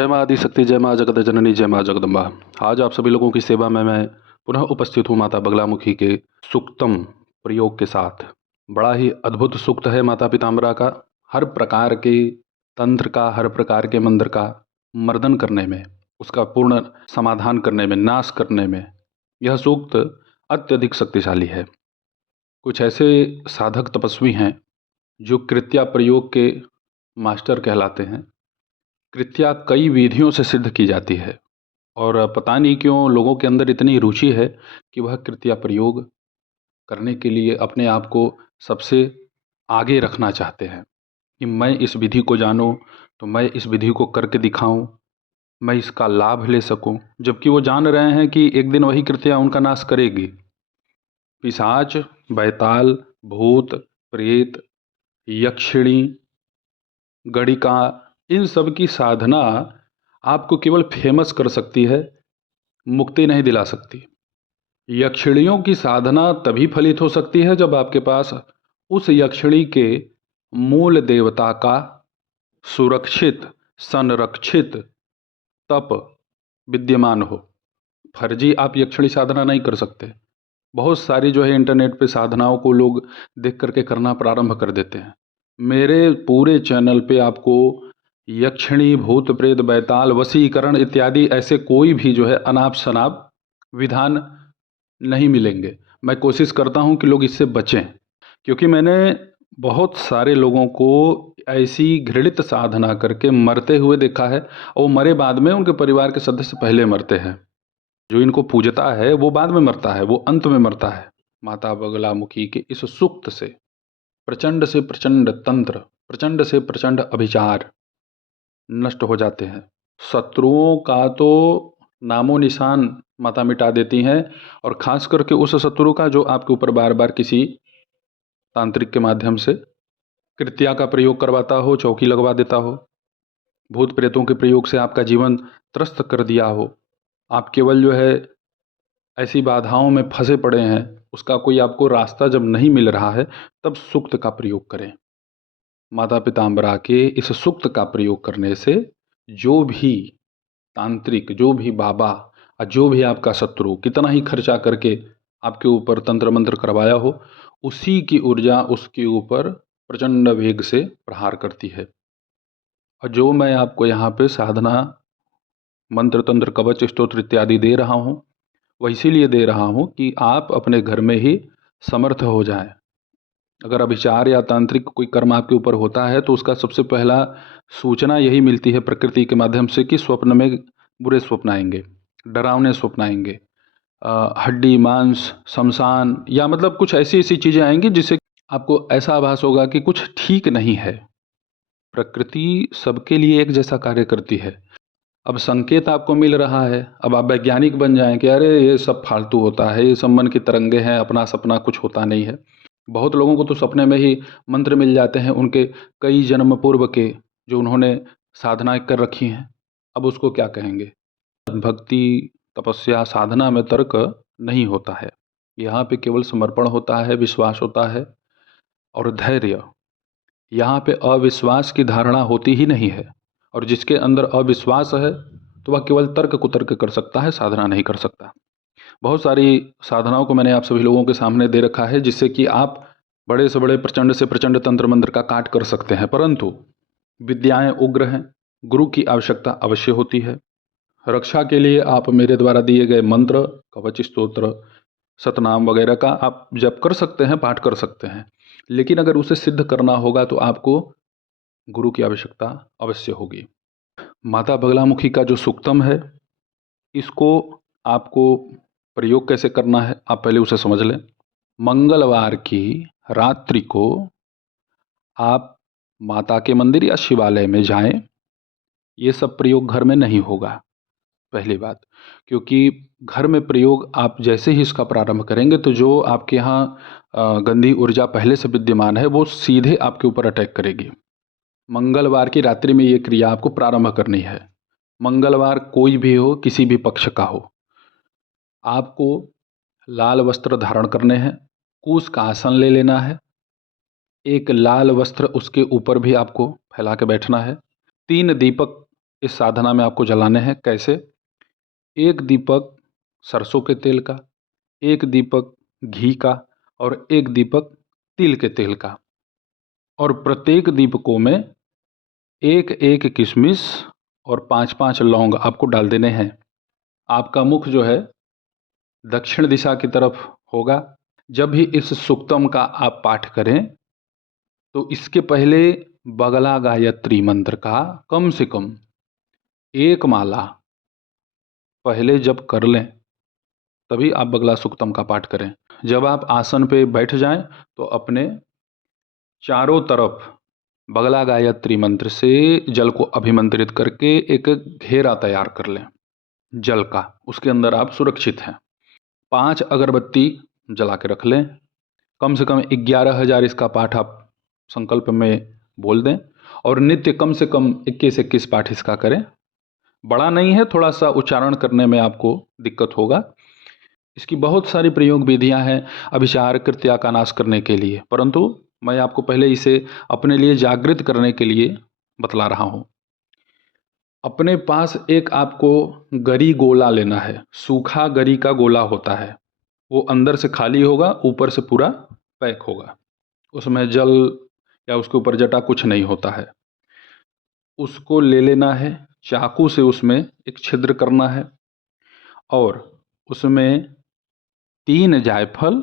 जय माँ आदिशक्ति, जय माँ जगत जननी, जय माँ जगदम्बा। आज आप सभी लोगों की सेवा में मैं पुनः उपस्थित हूँ माता बगलामुखी के सूक्तम प्रयोग के साथ। बड़ा ही अद्भुत सूक्त है माता पिताम्बरा का। हर प्रकार के तंत्र का, हर प्रकार के मंत्र का मर्दन करने में, उसका पूर्ण समाधान करने में, नाश करने में यह सूक्त अत्यधिक शक्तिशाली है। कुछ ऐसे साधक तपस्वी हैं जो कृत्या प्रयोग के मास्टर कहलाते हैं। कृत्या कई विधियों से सिद्ध की जाती है और पता नहीं क्यों लोगों के अंदर इतनी रुचि है कि वह कृत्या प्रयोग करने के लिए अपने आप को सबसे आगे रखना चाहते हैं कि मैं इस विधि को जानूं, तो मैं इस विधि को करके दिखाऊं, मैं इसका लाभ ले सकूं। जबकि वो जान रहे हैं कि एक दिन वही कृत्या उनका नाश करेगी। पिशाच, बैताल, भूत, प्रेत, यक्षिणी, गणिका, इन सब की साधना आपको केवल फेमस कर सकती है, मुक्ति नहीं दिला सकती। यक्षिणियों की साधना तभी फलित हो सकती है जब आपके पास उस यक्षिणी के मूल देवता का सुरक्षित, संरक्षित तप विद्यमान हो। फर्जी आप यक्षिणी साधना नहीं कर सकते। बहुत सारी जो है इंटरनेट पे साधनाओं को लोग देख करके करना प्रारंभ कर देते हैं। मेरे पूरे चैनल पे आपको यक्षिणी, भूत प्रेत, बैताल, वशीकरण इत्यादि ऐसे कोई भी जो है अनाप शनाप विधान नहीं मिलेंगे। मैं कोशिश करता हूँ कि लोग इससे बचें, क्योंकि मैंने बहुत सारे लोगों को ऐसी घृणित साधना करके मरते हुए देखा है, और मरे बाद में उनके परिवार के सदस्य पहले मरते हैं। जो इनको पूजता है वो बाद में मरता है, वो अंत में मरता है। माता बगलामुखी के इस सूक्त से प्रचंड तंत्र, प्रचंड से प्रचंड अभिचार नष्ट हो जाते हैं। शत्रुओं का तो नामो निशान माता मिटा देती हैं, और ख़ास करके उस शत्रु का जो आपके ऊपर बार बार किसी तांत्रिक के माध्यम से कृत्या का प्रयोग करवाता हो, चौकी लगवा देता हो, भूत प्रेतों के प्रयोग से आपका जीवन त्रस्त कर दिया हो, आप केवल जो है ऐसी बाधाओं में फंसे पड़े हैं, उसका कोई आपको रास्ता जब नहीं मिल रहा है, तब सूक्त का प्रयोग करें। माता पिताम्बरा के इस सूक्त का प्रयोग करने से जो भी तांत्रिक, जो भी बाबा और जो भी आपका शत्रु कितना ही खर्चा करके आपके ऊपर तंत्र मंत्र करवाया हो, उसी की ऊर्जा उसके ऊपर प्रचंड वेग से प्रहार करती है। और जो मैं आपको यहाँ पे साधना, मंत्र तंत्र, कवच, स्तोत्र इत्यादि दे रहा हूँ, वह इसीलिए दे रहा हूँ कि आप अपने घर में ही समर्थ हो जाएं। अगर अभिचार या तांत्रिक कोई कर्म आपके ऊपर होता है तो उसका सबसे पहला सूचना यही मिलती है प्रकृति के माध्यम से कि स्वप्न में बुरे स्वप्न आएंगे, डरावने स्वप्न आएंगे, हड्डी मांस, शमशान, या मतलब कुछ ऐसी ऐसी चीज़ें आएंगी जिससे आपको ऐसा आभास होगा कि कुछ ठीक नहीं है। प्रकृति सबके लिए एक जैसा कार्य करती है। अब संकेत आपको मिल रहा है, अब आप वैज्ञानिक बन जाएं कि अरे ये सब फालतू होता है, ये सब मन की तरंगे हैं, अपना सपना कुछ होता नहीं है। बहुत लोगों को तो सपने में ही मंत्र मिल जाते हैं उनके कई जन्म पूर्व के, जो उन्होंने साधनाएं कर रखी हैं। अब उसको क्या कहेंगे? भक्ति, तपस्या, साधना में तर्क नहीं होता है। यहाँ पे केवल समर्पण होता है, विश्वास होता है और धैर्य। यहाँ पे अविश्वास की धारणा होती ही नहीं है, और जिसके अंदर अविश्वास है तो वह केवल तर्क कुतर्क कर सकता है, साधना नहीं कर सकता। बहुत सारी साधनाओं को मैंने आप सभी लोगों के सामने दे रखा है, जिससे कि आप बड़े से प्रचंड तंत्र मंत्र का काट कर सकते हैं, परंतु विद्याएं उग्र हैं, गुरु की आवश्यकता अवश्य होती है। रक्षा के लिए आप मेरे द्वारा दिए गए मंत्र, कवच, स्तोत्र, सतनाम वगैरह का आप जप कर सकते हैं, पाठ कर सकते हैं, लेकिन अगर उसे सिद्ध करना होगा तो आपको गुरु की आवश्यकता अवश्य होगी। माता बगलामुखी का जो सूक्तम है, इसको आपको प्रयोग कैसे करना है आप पहले उसे समझ लें। मंगलवार की रात्रि को आप माता के मंदिर या शिवालय में जाएं। ये सब प्रयोग घर में नहीं होगा, पहली बात, क्योंकि घर में प्रयोग आप जैसे ही इसका प्रारंभ करेंगे तो जो आपके यहाँ गंदी ऊर्जा पहले से विद्यमान है वो सीधे आपके ऊपर अटैक करेगी। मंगलवार की रात्रि में ये क्रिया आपको प्रारंभ करनी है। मंगलवार कोई भी हो, किसी भी पक्ष का हो, आपको लाल वस्त्र धारण करने हैं, कूश का आसन ले लेना है, एक लाल वस्त्र उसके ऊपर भी आपको फैला के बैठना है, 3 दीपक इस साधना में आपको जलाने हैं। कैसे? 1 दीपक सरसों के तेल का, 1 दीपक घी का और 1 दीपक तिल के तेल का, और प्रत्येक दीपकों में 1-1 किशमिश और 5-5 लौंग आपको डाल देने हैं। आपका मुख जो है दक्षिण दिशा की तरफ होगा। जब भी इस सूक्तम का आप पाठ करें तो इसके पहले बगला गायत्री मंत्र का कम से कम 1 माला पहले जब कर लें तभी आप बगला सूक्तम का पाठ करें। जब आप आसन पे बैठ जाएं तो अपने चारों तरफ बगला गायत्री मंत्र से जल को अभिमंत्रित करके एक घेरा तैयार कर लें जल का, उसके अंदर आप सुरक्षित हैं। 5 अगरबत्ती जला के रख लें। कम से कम 11,000 इसका पाठ आप संकल्प में बोल दें और नित्य कम से कम 21-21 पाठ इसका करें। बड़ा नहीं है, थोड़ा सा उच्चारण करने में आपको दिक्कत होगा। इसकी बहुत सारी प्रयोग विधियां हैं अभिचार कृत्या का नाश करने के लिए, परंतु मैं आपको पहले इसे अपने लिए जागृत करने के लिए बतला रहा हूं। अपने पास एक आपको गरी गोला लेना है। सूखा गरी का गोला होता है, वो अंदर से खाली होगा, ऊपर से पूरा पैक होगा, उसमें जल या उसके ऊपर जटा कुछ नहीं होता है। उसको ले लेना है, चाकू से उसमें एक छिद्र करना है और उसमें 3 जायफल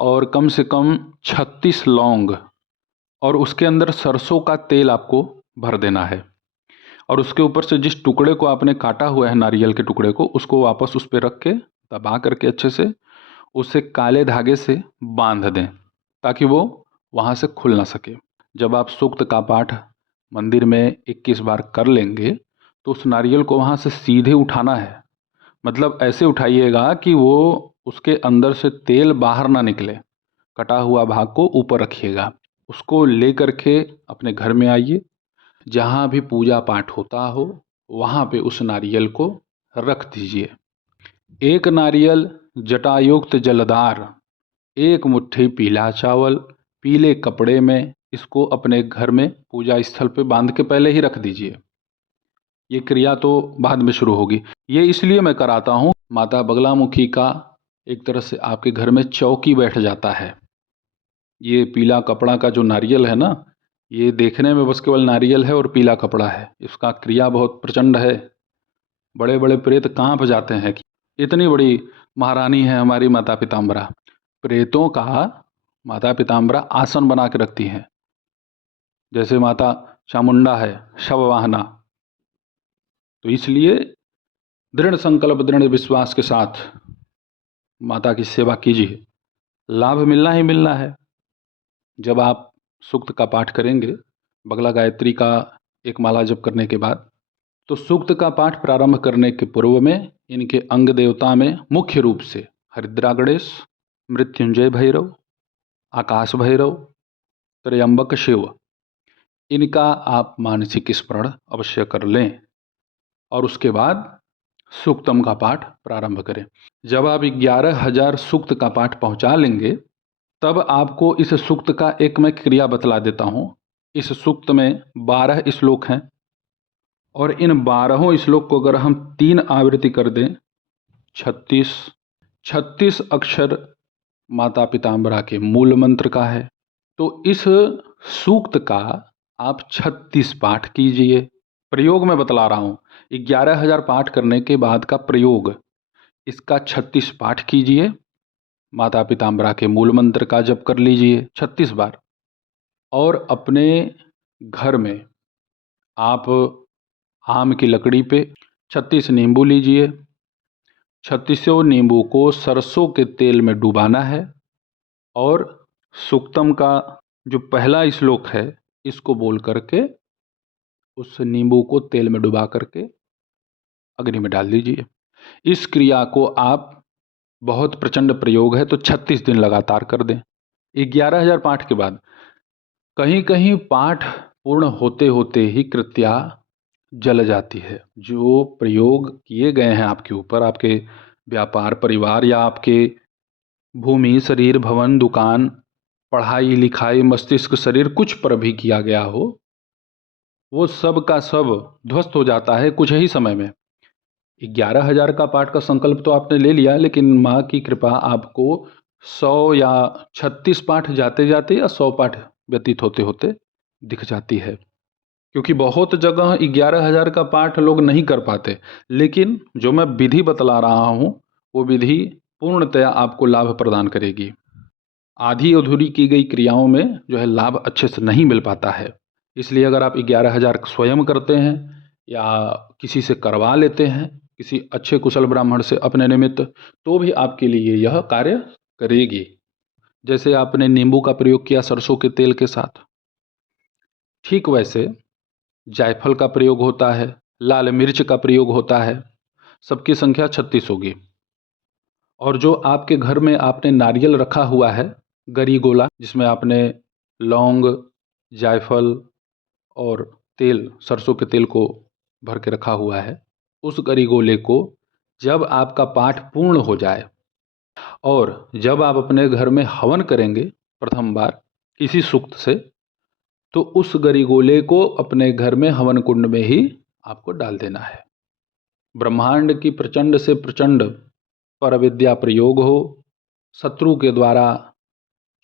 और कम से कम 36 लौंग और उसके अंदर सरसों का तेल आपको भर देना है और उसके ऊपर से जिस टुकड़े को आपने काटा हुआ है नारियल के टुकड़े को, उसको वापस उस पर रख के दबा करके अच्छे से उसे काले धागे से बांध दें ताकि वो वहाँ से खुल ना सके। जब आप सूक्त का पाठ मंदिर में 21 बार कर लेंगे तो उस नारियल को वहाँ से सीधे उठाना है, मतलब ऐसे उठाइएगा कि वो उसके अंदर से तेल बाहर ना निकले। कटा हुआ भाग को ऊपर रखिएगा, उसको ले करके अपने घर में आइए, जहाँ भी पूजा पाठ होता हो वहाँ पे उस नारियल को रख दीजिए। एक नारियल जटायुक्त जलदार, 1 मुट्ठी पीला चावल पीले कपड़े में, इसको अपने घर में पूजा स्थल पे बांध के पहले ही रख दीजिए। ये क्रिया तो बाद में शुरू होगी। ये इसलिए मैं कराता हूँ, माता बगलामुखी का एक तरह से आपके घर में चौकी बैठ जाता है। ये पीला कपड़ा का जो नारियल है ना, ये देखने में बस केवल नारियल है और पीला कपड़ा है, इसका क्रिया बहुत प्रचंड है। बड़े बड़े प्रेत कांप जाते हैं कि इतनी बड़ी महारानी है हमारी माता पीताम्बरा। प्रेतों का माता पीताम्बरा आसन बना के रखती हैं, जैसे माता चामुंडा है शववाहना। तो इसलिए दृढ़ संकल्प दृढ़ विश्वास के साथ माता की सेवा कीजिए, लाभ मिलना ही मिलना है। जब आप सूक्त का पाठ करेंगे बगला गायत्री का 1 माला जप करने के बाद, तो सूक्त का पाठ प्रारंभ करने के पूर्व में इनके अंग देवता में मुख्य रूप से हरिद्रा गणेश, मृत्युंजय भैरव, आकाश भैरव, त्र्यंबक शिव, इनका आप मानसिक स्मरण अवश्य कर लें और उसके बाद सूक्तम का पाठ प्रारंभ करें। जब आप 11,000 सूक्त का पाठ पहुंचा लेंगे तब आपको इस सूक्त का एक मैं क्रिया बतला देता हूं। इस सूक्त में 12 श्लोक हैं और इन 12 श्लोक को अगर हम 3 आवृत्ति कर दें, 36 अक्षर माता पीताम्बरा के मूल मंत्र का है, तो इस सूक्त का आप 36 पाठ कीजिए। प्रयोग में बतला रहा हूँ, 11,000 पाठ करने के बाद का प्रयोग, इसका 36 पाठ कीजिए। माता पीताम्बरा के मूल मंत्र का जप कर लीजिए 36 बार और अपने घर में आप आम की लकड़ी पे 36 नींबू लीजिए। 36 नींबू को सरसों के तेल में डुबाना है और सूक्तम का जो पहला श्लोक है इसको बोल करके उस नींबू को तेल में डुबा करके अग्नि में डाल दीजिए। इस क्रिया को आप, बहुत प्रचंड प्रयोग है तो 36 दिन लगातार कर दें। 11,000 पाठ के बाद कहीं कहीं पाठ पूर्ण होते होते ही कृत्या जल जाती है। जो प्रयोग किए गए हैं आपके ऊपर, आपके व्यापार परिवार या आपके भूमि शरीर भवन दुकान पढ़ाई लिखाई मस्तिष्क शरीर कुछ पर भी किया गया हो, वो सब का सब ध्वस्त हो जाता है कुछ ही समय में। 11,000 का पाठ का संकल्प तो आपने ले लिया, लेकिन माँ की कृपा आपको 100 या 36 पाठ जाते जाते या 100 पाठ व्यतीत होते होते दिख जाती है। क्योंकि बहुत जगह 11,000 का पाठ लोग नहीं कर पाते, लेकिन जो मैं विधि बतला रहा हूँ वो विधि पूर्णतया आपको लाभ प्रदान करेगी। आधी अधूरी की गई क्रियाओं में जो है लाभ अच्छे से नहीं मिल पाता है। इसलिए अगर आप 11,000 स्वयं करते हैं या किसी से करवा लेते हैं, किसी अच्छे कुशल ब्राह्मण से अपने निमित्त, तो भी आपके लिए यह कार्य करेगी। जैसे आपने नींबू का प्रयोग किया सरसों के तेल के साथ, ठीक वैसे जायफल का प्रयोग होता है, लाल मिर्च का प्रयोग होता है। सबकी संख्या 36 होगी। और जो आपके घर में आपने नारियल रखा हुआ है, गरी गोला, जिसमें आपने लौंग, जायफल और तेल, सरसों के तेल को भर के रखा हुआ है, उस गरी गोले को जब आपका पाठ पूर्ण हो जाए और जब आप अपने घर में हवन करेंगे प्रथम बार किसी सूक्त से, तो उस गरी गोले को अपने घर में हवन कुंड में ही आपको डाल देना है। ब्रह्मांड की प्रचंड से प्रचंड पर विद्या प्रयोग हो, शत्रु के द्वारा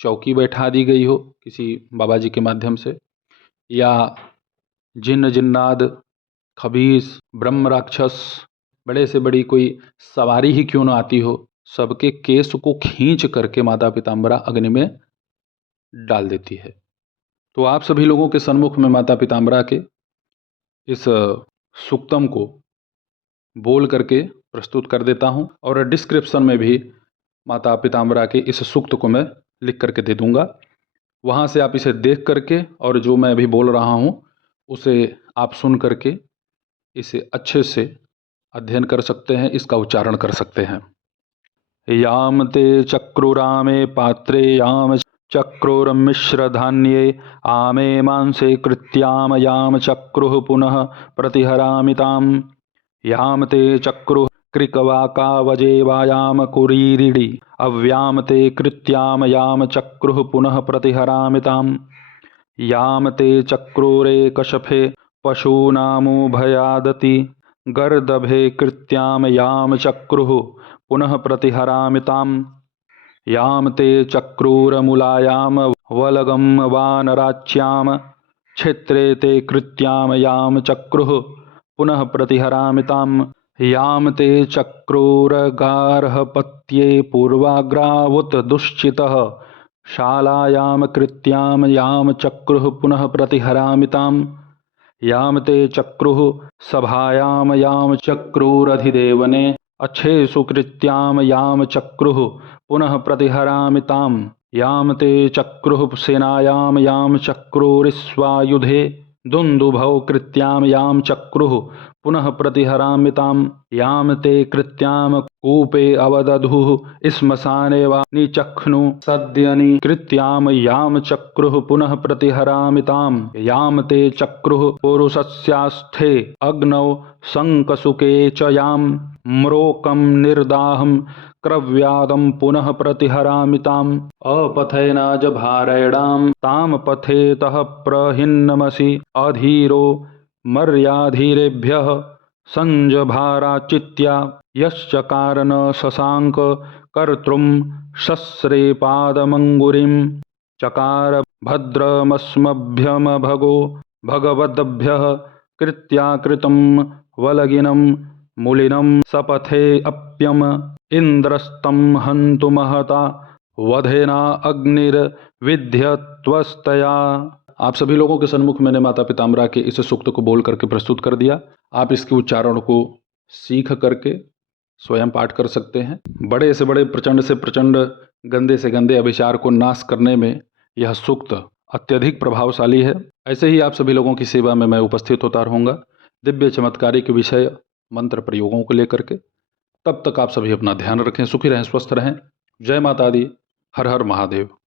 चौकी बैठा दी गई हो किसी बाबा जी के माध्यम से, या जिन्न जिन्नाद, खबीस, ब्रह्म राक्षस, बड़े से बड़ी कोई सवारी ही क्यों न आती हो, सबके केस को खींच करके माता पिताम्बरा अग्नि में डाल देती है। तो आप सभी लोगों के सन्मुख में माता पिताम्बरा के इस सूक्तम को बोल करके प्रस्तुत कर देता हूँ, और डिस्क्रिप्शन में भी माता पिताम्बरा के इस सूक्त को मैं लिख करके दे दूँगा। वहाँ से आप इसे देख करके और जो मैं अभी बोल रहा हूँ उसे आप सुन करके इसे अच्छे से अध्ययन कर सकते हैं, इसका उच्चारण कर सकते हैं। याम ते चक्रुरामे पात्रे याम चक्रुर्मिश्रधान्ये आमे मांसे कृत्याम याम चक्रुः पुनः प्रतिहरामिताम् याम ते चक्रुः कृकवाकावजेवायाम कुरीरिडि अव्याम ते कृत्याम याम चक्रुः पुनः प्रतिहरामिताम् याम ते चक्रुरे कशफे पशूनामुभयादति गर्दभे कृत्याम याम चक्रुः पुनः प्रतिहरामिताम् याम ते चक्रूरमूलायाम वलगम वानराच्याम क्षेत्रे ते कृत्याम याम चक्रुः पुनः प्रतिहरामिताम् याम ते चक्रूरगार्हपत्ये पूर्वाग्रावुत दुश्चितः शालायाम कृत्याम याम चक्रुः पुनः प्रतिहरामिताम् याम ते चक्रुः सभायाम याम चक्रुरधिदेवने अच्छेषु कृत्याम याम चक्रुः पुनः प्रतिहरामिताम् याम ते चक्रुः सेनायाम याम चक्रुरिस्वायुधे दुन्दुभौ कृत्याम याम चक्रुः पुनः प्रतिहरामिताम् याम ते कृत्याम कूपे अवदधुः श्मशाने वा निचक्नु सद्यनि कृत्याम याम चक्रुः पुनः प्रतिहरामिताम् याम ते चक्रुः पुरुषस्यास्थे अग्नौ शङ्कसुके च याम म्रोकं निर्दाहं क्रव्यादं पुनः प्रतिहरामिताम् अपथेनाज भारेणां ताम पथेतः प्रहिन्नमसि अधीरो मर्याधीरेभ्यः संजभाराचित्या यश्चकार न शशांक कर्तृं शस्त्रेपादमङ्गुरिं चकार भद्रमस्मभ्यमभगो भगवद्भ्यः कृत्याकृतं वलगिनं मूलिनं सपथे अप्यम इंद्रस्तं हन्तु महता वधेना अग्निर्विध्यत्वस्तया। आप सभी लोगों के सन्मुख मैंने माता पिताम्बरा के इस सूक्त को बोल करके प्रस्तुत कर दिया। आप इसके उच्चारण को सीख करके स्वयं पाठ कर सकते हैं। बड़े से बड़े, प्रचंड से प्रचंड, गंदे से गंदे अभिचार को नाश करने में यह सूक्त अत्यधिक प्रभावशाली है। ऐसे ही आप सभी लोगों की सेवा में मैं उपस्थित होता रहूँगा, दिव्य चमत्कारिक विषय मंत्र प्रयोगों को लेकर के। तब तक आप सभी अपना ध्यान रखें, सुखी रहें, स्वस्थ रहें। जय माता दी, हर हर महादेव।